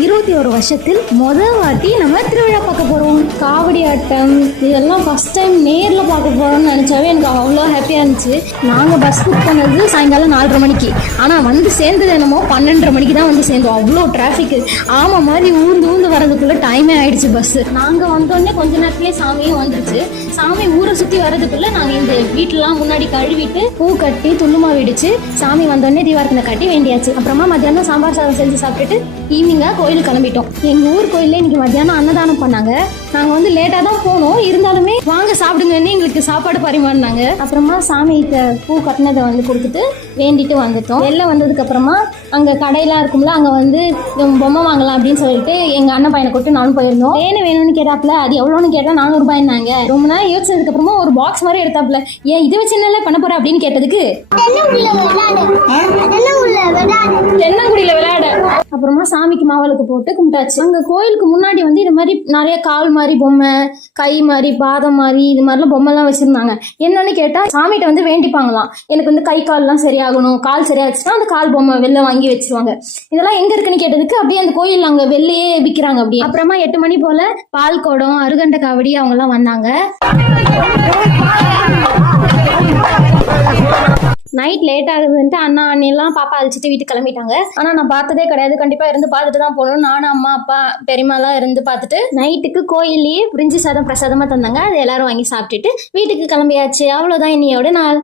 21 வருஷத்தில் வாட்டி நம்ம திருவிழா பார்க்க போகிறோம். காவடி ஆட்டம் இதெல்லாம் ஃபஸ்ட் டைம் நேரில் பார்க்க போகிறோம்னு நினச்சாவே எனக்கு அவ்வளோ ஹாப்பியாக இருந்துச்சு. நாங்கள் பஸ் புக் பண்ணது சாயங்காலம் 4:30 மணிக்கு. ஆனால் வந்து சேர்ந்தது என்னமோ 12:30 மணிக்கு தான் வந்து சேர்ந்தோம். அவ்வளோ டிராஃபிக்கு. ஆமாம் மாதிரி ஊந்து வரதுக்குள்ளே டைமே ஆயிடுச்சு பஸ்ஸு. நாங்கள் வந்தோடனே கொஞ்ச நேரத்துலேயே சாமியும் வந்துருச்சு. சாமி ஊரை சுற்றி வர்றதுக்குள்ளே நாங்கள் இந்த வீட்டிலலாம் முன்னாடி கழுவிட்டு பூ கட்டி துள்ளுமா விடுச்சு. சாமி வந்தோடனே தீபாரத்தனை கட்டி வேண்டியாச்சு. அப்புறமா மத்தியானம் சாம்பார் சாதம் செஞ்சு சாப்பிட்டுட்டு ஈவினிங்காக கோயிலுக்கு கிளம்பிட்டோம். எங்கள் ஊர் கோயிலே இன்னைக்கு மத்தியானம் அன்னதானம் பண்ணாங்க. நாங்கள் வந்து லேட்டாக தான் போனோம். இருந்தாலுமே வாங்க சாப்பிடுங்கன்னு எங்களுக்கு சாப்பாடு பரிமாறினாங்க. அப்புறமா சாமிகிட்ட பூ கட்டினதை வந்து கொடுத்துட்டு வேண்டிட்டு வந்துட்டோம். வெளில வந்ததுக்கு அப்புறமா அங்கே கடையெல்லாம் இருக்கும்ல, அங்கே வந்து பொம்மை வாங்கலாம் அப்படின்னு சொல்லிட்டு எங்கள் அண்ணன் பையனை கூப்பிட்டு நானும் போயிருந்தோம். வேணும்னு கேட்டாப்புல. அது எவ்வளோன்னு கேட்டால் 400 ரூபாய்னாங்க. ரொம்ப நேரம் யோசிச்சதுக்கு அப்புறமா ஒரு பாக்ஸ் மாதிரி எடுத்தாப்புல. ஏன் இதை வச்சு என்ன பண்ண போற அப்படின்னு கேட்டதுக்கு தென்னங்குடியில விளையாட. அப்புறமா சாமிக்கு மாவளுக்கு போட்டு கும்பிட்டாச்சு. அங்க கோயிலுக்கு முன்னாடி வந்து இது மாதிரி நிறைய கால் மாதிரி பொம்மை, கை மாதிரி, பாதம் மாதிரி, இது மாதிரிலாம் பொம்மை எல்லாம் வச்சிருந்தாங்க. என்னன்னு கேட்டா சாமிகிட்ட வந்து வேண்டிப்பாங்களாம். எனக்கு வந்து கை கால் எல்லாம் சரியாகணும், கால் சரியாச்சுன்னா அந்த கால் பொம்மை வெளில வாங்கி வச்சிருவாங்க. இதெல்லாம் எங்க இருக்குன்னு கேட்டதுக்கு அப்படியே அந்த கோயில் அங்க வெளியே விற்கிறாங்க. அப்படியே அப்புறமா 8 மணி போல பால் குடம், அருகண்ட காவடி அவங்க எல்லாம் வந்தாங்க. நைட் லேட் ஆகுதுன்ட்டு அண்ணா அண்ணிலாம் பாப்பா அழிச்சிட்டு வீட்டுக்கு கிளம்பிட்டாங்க. ஆனால் நான் பார்த்ததே கிடையாது. கண்டிப்பாக இருந்து பார்த்துட்டு தான் போகணும். நானும் அம்மா அப்பா பெரியம்மாலாம் இருந்து பார்த்துட்டு நைட்டுக்கு கோயிலேயே பிரிஞ்சி சாதம் பிரசாதமாக தந்தாங்க. அது எல்லாரும் வாங்கி சாப்பிட்டுட்டு வீட்டுக்கு கிளம்பியாச்சு. அவ்வளோதான் இன்னையோட நாள்.